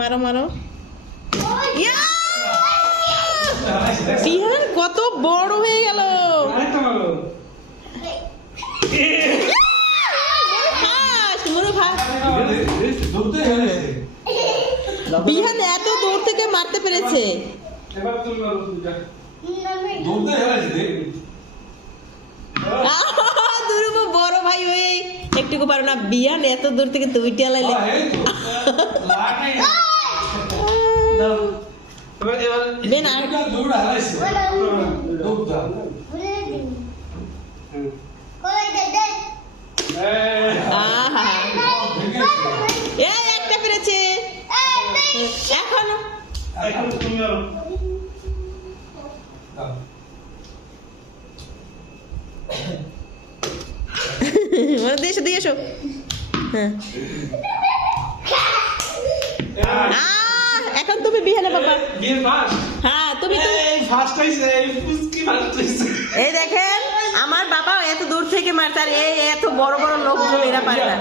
মারো মারো। ইয়া! বিহান কত বড় হয়ে গেল। বিহান এত দূর থেকে মারতে পেরেছে। দুর্ব বড় ভাই হয়ে একটুকু পারো না। বিহান এত দূর থেকে দুইটা লাইলে। বেন আর একটা পেরেছে এখন। দিয়ে এসো দিয়ে এসো। এখন তুমি বিহানে বাবা। হ্যাঁ তুমি এই দেখেন আমার বাবা এত দূর থেকে মারতে, আর এই এত বড় বড় লোক এরা পারে না।